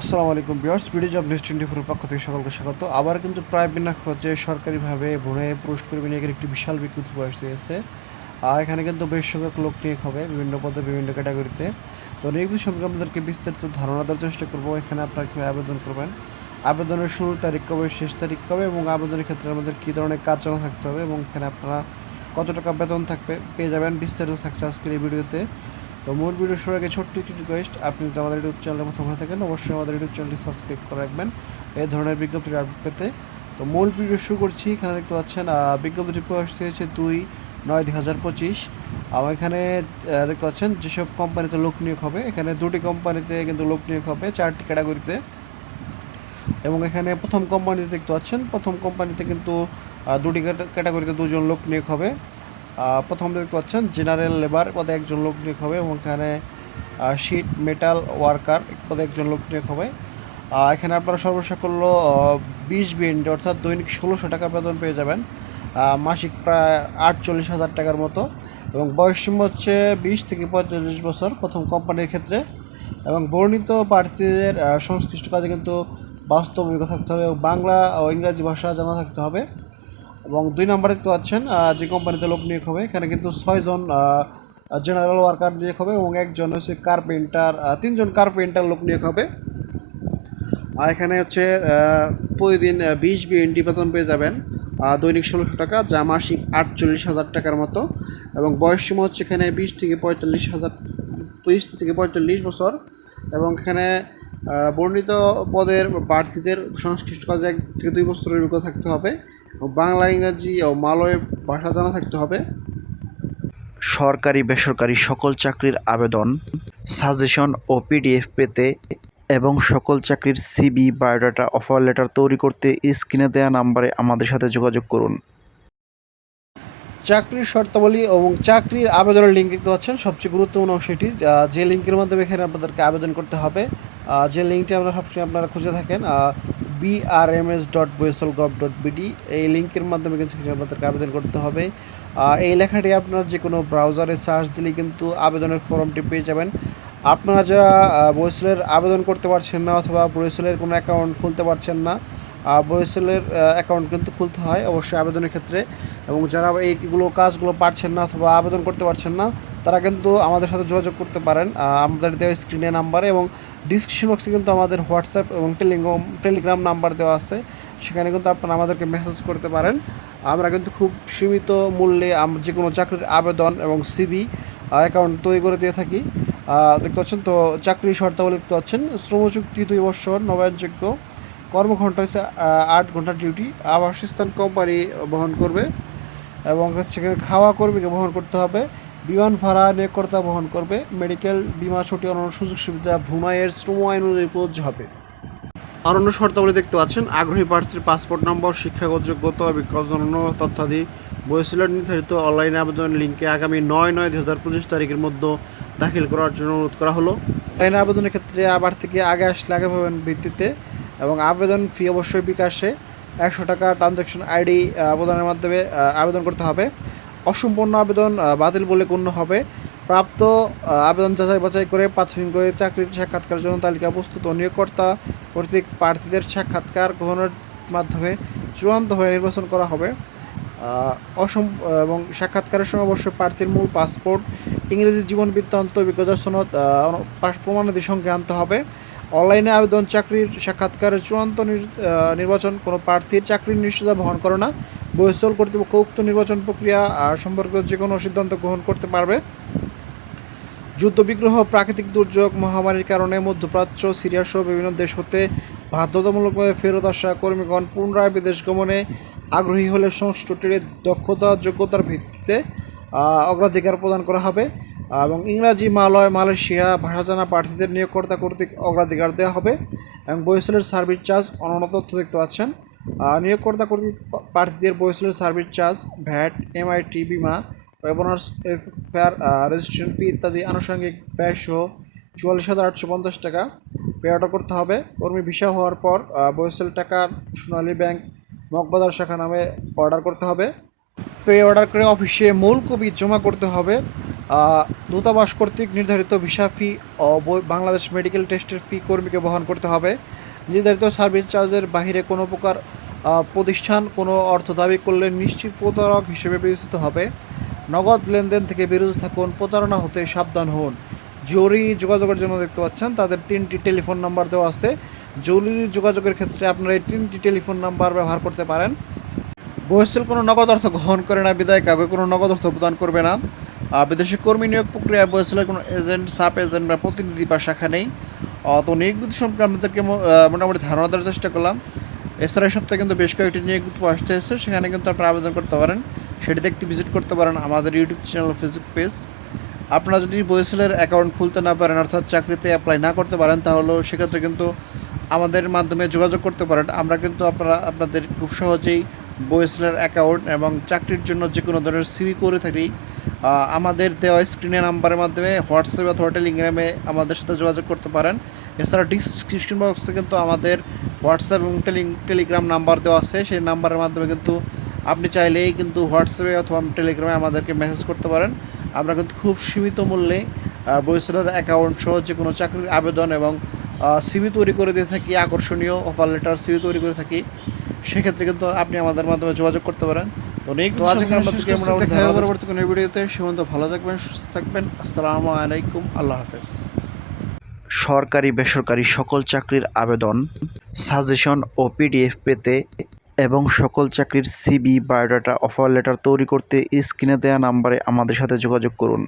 আসসালামু আলাইকুম viewers, video job news 24 পক্ষ থেকে সকলকে স্বাগত। আবার কিন্তু প্রায় বিনা খরচে সরকারিভাবে বনে পুরস্কার বিনিয়োগের একটি বিশাল বিজ্ঞপ্তি প্রকাশ হয়েছে। এখানে কিন্তু বেশ সংখ্যক লোক নিয়োগ হবে বিভিন্ন পদে বিভিন্ন ক্যাটাগরিতে। তো নিয়োগ সম্পর্কে আমাদেরকে বিস্তারিত ধারণা দেওয়ার চেষ্টা করবো। এখানে আপনারা কীভাবে আবেদন করবেন, আবেদনের শুরুর তারিখ কবে, শেষ তারিখ কবে এবং আবেদনের ক্ষেত্রে আমাদের কী ধরনের কাজ জানা থাকতে হবে এবং এখানে আপনারা কত টাকা বেতন থাকবে পেয়ে যাবেন, বিস্তারিত থাকছে আজকের এই ভিডিওতে। তো মূল ভিডিও শুরু আগে ছোট্ট একটি রিকোয়েস্ট, আপনি যদি আমাদের ইউটিউব চ্যানেলে প্রথম হয়ে থাকেন অবশ্যই আমাদের ইউটিউব চ্যানেলটি সাবস্ক্রাইব করে রাখবেন এই ধরনের বিজ্ঞপ্তির আপডেট পেতে। তো মূল ভিডিও শুরু করছি। এখানে দেখতে পাচ্ছেন বিজ্ঞপ্তিটি প্রকাশ হয়েছে 2/9/2025। এখানে দেখতে পাচ্ছেন যেসব কোম্পানিতে লোক নিয়োগ হবে, এখানে দুটি কোম্পানিতে কিন্তু লোক নিয়োগ হবে 4টি ক্যাটাগরিতে। এবং এখানে প্রথম কোম্পানিতে দেখতে পাচ্ছেন, প্রথম কোম্পানিতে কিন্তু দুটি ক্যাটাগরিতে দুজন লোক নিয়োগ হবে। প্রথম দেখতে পাচ্ছেন জেনারেল লেবার পদে একজন লোক নিয়োগ হবে এবং এখানে শিট মেটাল ওয়ার্কার পদে একজন লোক নিয়োগ হবে। এখানে আপনারা সর্বসাকুল্য 20 BND অর্থাৎ দৈনিক 1600 টাকা বেতন পেয়ে যাবেন, মাসিক প্রায় 48,000 টাকার মতো। এবং বয়সসীমা হচ্ছে 20 থেকে 45 বছর প্রথম কোম্পানির ক্ষেত্রে। এবং বর্ণিত প্রার্থীদের সংশ্লিষ্ট কাজে কিন্তু বাস্তব অভিজ্ঞতা থাকতে হবে এবং বাংলা ও ইংরাজি ভাষা জানা থাকতে হবে। এবং 2 নম্বরে দেখতে পাচ্ছেন যে কোম্পানিতে লোক নিয়োগ হবে, এখানে কিন্তু 6জন জেনারেল ওয়ার্কার নিয়োগ হবে এবং একজন হচ্ছে কার্পেন্টার, 3জন কার্পেন্টার লোক নিয়োগ হবে। আর এখানে হচ্ছে প্রতিদিন 20 BND বেতন পেয়ে যাবেন, দৈনিক 1600 টাকা, যা মাসিক 48,000 টাকার মতো। এবং বয়সসীমা হচ্ছে এখানে 20 থেকে 45 বছর। এবং এখানে বর্ণিত পদের প্রার্থীদের সংশ্লিষ্ট কাজে 1 থেকে 2 বছরের অভিজ্ঞতা থাকতে হবে। বাংলা, ইংরাজি ও মালয় ভাষা জানা থাকতে হবে। সরকারি বেসরকারি সকল চাকরির আবেদন, সাজেশন ও পিডিএফ পেতে এবং সকল চাকরির সিভি, বায়োডাটা, অফার লেটার তৈরি করতে স্ক্রিনে দেওয়া নাম্বারে আমাদের সাথে যোগাযোগ করুন। চাকরির শর্তাবলী এবং চাকরির আবেদনের লিঙ্ক দেখতে পাচ্ছেন। সবচেয়ে গুরুত্বপূর্ণ অংশ এটি, যে লিঙ্কের মাধ্যমে এখানে আপনাদেরকে আবেদন করতে হবে, যে লিঙ্কটি আমরা সবসময় আপনারা খুঁজে থাকেন, brms.voeslgov.bd, এই লিঙ্কের মাধ্যমে কিন্তু আপনাদেরকে আবেদন করতে হবে। এই লেখাটি আপনার যে কোনো ব্রাউজারে সার্চ দিলে কিন্তু আবেদনের ফর্মটি পেয়ে যাবেন। আপনারা যারা বয়েসেলের আবেদন করতে পারছেন না অথবা বয়েসেলের কোনো অ্যাকাউন্ট খুলতে পারছেন না, বয়েসেলের অ্যাকাউন্ট কিন্তু খুলতে হয় অবশ্যই আবেদনের ক্ষেত্রে। এবং যারা এইগুলো কাজগুলো পারছেন না অথবা আবেদন করতে পারছেন না, তারা কিন্তু আমাদের সাথে যোগাযোগ করতে পারেন আমাদের দেওয়া স্ক্রিনে নাম্বারে, এবং ডিসক্রিপশন বক্সে কিন্তু আমাদের হোয়াটসঅ্যাপ এবং টেলিগ্রাম নাম্বার দেওয়া আছে, সেখানে কিন্তু আপনারা আমাদেরকে মেসেজ করতে পারেন। আমরা কিন্তু খুব সীমিত মূল্যে যে কোনো চাকরির আবেদন এবং সিভি অ্যাকাউন্ট তৈরি করে দিয়ে থাকি। দেখতে পাচ্ছেন। তো চাকরির শর্তাবলী দেখতে পাচ্ছেন, শ্রমচুক্তি 2 বছর, নবায়নযোগ্য, কর্মঘণ্টা হচ্ছে 8 ঘন্টা ডিউটি, আবাসস্থান কোম্পানি বহন করবে এবং হচ্ছে খাওয়া কর্মীকে বহন করতে হবে, বিমান ভাড়া নিয়োগকর্তা বহন করবে, মেডিকেল বিমা, ছুটি, অন্যান্য সুযোগ সুবিধা ভূমায়ের শ্রম আইন অনুযায়ী প্রযোজ্য হবে। অন্যান্য শর্তাবলী দেখতে পাচ্ছেন, আগ্রহী প্রার্থীর পাসপোর্ট নম্বর, শিক্ষাগত যোগ্যতা, অন্যান্য তথ্যাদি বয়সেলের নির্ধারিত অনলাইন আবেদন লিঙ্কে আগামী 9/9/2025 তারিখের মধ্যে দাখিল করার জন্য অনুরোধ করা হলো। অনলাইন আবেদনের ক্ষেত্রে আবার থেকে আগে আসলে আগে পাবেন ভিত্তিতে, এবং আবেদন ফি অবশ্যই বিকাশে 100 টাকা ট্রানজ্যাকশন আইডি প্রদানের মাধ্যমে আবেদন করতে হবে। অসম্পূর্ণ আবেদন বাতিল বলে গণ্য হবে। প্রাপ্ত আবেদন যাচাই বাছাই করে প্রাথমিকভাবে চাকরির সাক্ষাৎকারের জন্য তালিকা প্রস্তুত ও নিয়োগকর্তা কর্তৃক প্রার্থীদের সাক্ষাৎকার গ্রহণের মাধ্যমে চূড়ান্ত হয়ে নির্বাচন করা হবে। এবং সাক্ষাৎকারের সময় অবশ্যই প্রার্থীর মূল পাসপোর্ট, ইংরেজি জীবন বৃত্তান্ত, অভিজ্ঞতা সনদ প্রমাণাদি সঙ্গে আনতে হবে। অনলাইনে আবেদন চাকরির সাক্ষাৎকারের চূড়ান্ত নির্বাচন কোনো প্রার্থীর চাকরির নিশ্চয়তা বহন করে না। বয়সল কর্তৃপক্ষ উক্ত নির্বাচন প্রক্রিয়া সম্পর্কে যে কোনো সিদ্ধান্ত গ্রহণ করতে পারবে। যুদ্ধবিগ্রহ, প্রাকৃতিক দুর্যোগ, মহামারীর কারণে মধ্যপ্রাচ্য, সিরিয়া সহ বিভিন্ন দেশ হতে বাধ্যতামূলকভাবে ফেরত আসা কর্মীগণ পুনরায় বিদেশ গমনে আগ্রহী হলে সংশ্লিষ্ট ট্রেডের দক্ষতা যোগ্যতার ভিত্তিতে অগ্রাধিকার প্রদান করা হবে। এবং ইংরাজি, মালয়েশিয়া ভাষা জানা প্রার্থীদের নিয়োগকর্তা কর্তৃক অগ্রাধিকার দেওয়া হবে। এবং বয়সেলের সার্ভিস চার্জ, অন্যান্য তথ্য দেখতে পাচ্ছেন। নিয়োগকর্তা কর্তৃক প্রার্থীদের বয়সেলের সার্ভিস চার্জ, ভ্যাট, এমআইটি, বিমা, ওয়েবনার্স ফেয়ার, রেজিস্ট্রেশন ফি ইত্যাদি আনুষঙ্গিক ব্যয় সহ 44,850 টাকা পে অর্ডার করতে হবে। কর্মী ভিসা হওয়ার পর বয়সেল টাকা সোনালী ব্যাংক মগবাজার শাখা নামে অর্ডার করতে হবে। পে অর্ডার করে অফিসে মূল কপি জমা করতে হবে। দূতাবাস কর্তৃক নির্ধারিত ভিসা ফি ও বাংলাদেশ মেডিকেল টেস্টের ফি কর্মীকে বহন করতে হবে। নির্ধারিত সার্ভিস চার্জের বাহিরে কোনো প্রকার প্রতিষ্ঠান কোনো অর্থ দাবি করলে নিশ্চিত প্রতারক হিসেবে বিবেচিত হবে। নগদ লেনদেন থেকে বিরত থাকুন, প্রতারণা হতে সাবধান হন। জরুরি যোগাযোগের জন্য দেখতে পাচ্ছেন তাদের 3টি টেলিফোন নাম্বার দেওয়া আছে। জরুরি যোগাযোগের ক্ষেত্রে আপনারা এই 3টি টেলিফোন নাম্বার ব্যবহার করতে পারেন। বহিষ্ঠল কোনো নগদ অর্থ গ্রহণ করে না বিদায় কাউকে কোনো নগদ অর্থ প্রদান করবে না। বিদেশি কর্মী নিয়োগ প্রক্রিয়ায় বহিষ্ঠলের কোনো এজেন্ট, সাব এজেন্ট বা প্রতিনিধি বা শাখা নেই। তো নিয়োগ বিধি সম্পর্কে আপনাদেরকে মোটামুটি ধারণা দেওয়ার চেষ্টা করলাম। এছাড়া এই সপ্তাহে কিন্তু বেশ কয়েকটি নিয়োগ বিজ্ঞপ্তি আসতে এসেছে, সেখানে কিন্তু আপনারা আবেদন করতে পারেন। সেটিতে একটি ভিজিট করতে পারেন আমাদের ইউটিউব চ্যানেল, ফেসবুক পেজ। আপনারা যদি বহিষ্ঠলের অ্যাকাউন্ট খুলতে না পারেন, অর্থাৎ চাকরিতে অ্যাপ্লাই না করতে পারেন, তাহলেও সেক্ষেত্রে কিন্তু আমাদের মাধ্যমে যোগাযোগ করতে পারেন। আমরা কিন্তু আপনাদের খুব সহজেই বহিষ্ঠলের অ্যাকাউন্ট এবং চাকরির জন্য যে কোনো ধরনের সিভি করে থাকি। আমাদের দেওয়া স্ক্রিনে নাম্বারের মাধ্যমে হোয়াটসঅ্যাপ অথবা টেলিগ্রামে আমাদের সাথে যোগাযোগ করতে পারেন। এছাড়া ডিসক্রিপশন বক্সে কিন্তু আমাদের হোয়াটসঅ্যাপ এবং টেলিগ্রাম নাম্বার দেওয়া আছে। সেই নাম্বারের মাধ্যমে কিন্তু আপনি চাইলেই কিন্তু হোয়াটসঅ্যাপে অথবা টেলিগ্রামে আমাদেরকে মেসেজ করতে পারেন। আমরা কিন্তু খুব সীমিত মূল্যে বহিষ্ঠলের অ্যাকাউন্ট সহ যে কোনো চাকরির আবেদন এবং সিভি তৈরি করে দিয়ে থাকি, আকর্ষণীয় অফার লেটার সিভি তৈরি করে থাকি। সেক্ষেত্রে কিন্তু আপনি আমাদের মাধ্যমে যোগাযোগ করতে পারেন। তো পরবর্তী কোনো ভিডিওতে সীমান্ত ভালো থাকবেন, সুস্থ থাকবেন। আসসালামু আলাইকুম, আল্লাহ হাফেজ। সরকারি বেসরকারি সকল চাকরির আবেদন, সাজেশন ও পিডিএফ পেতে এবং সকল চাকরির সিবি, বায়োডাটা, অফার লেটার তৈরি করতে স্ক্রিনে দেওয়া নাম্বারে আমাদের সাথে যোগাযোগ করুন।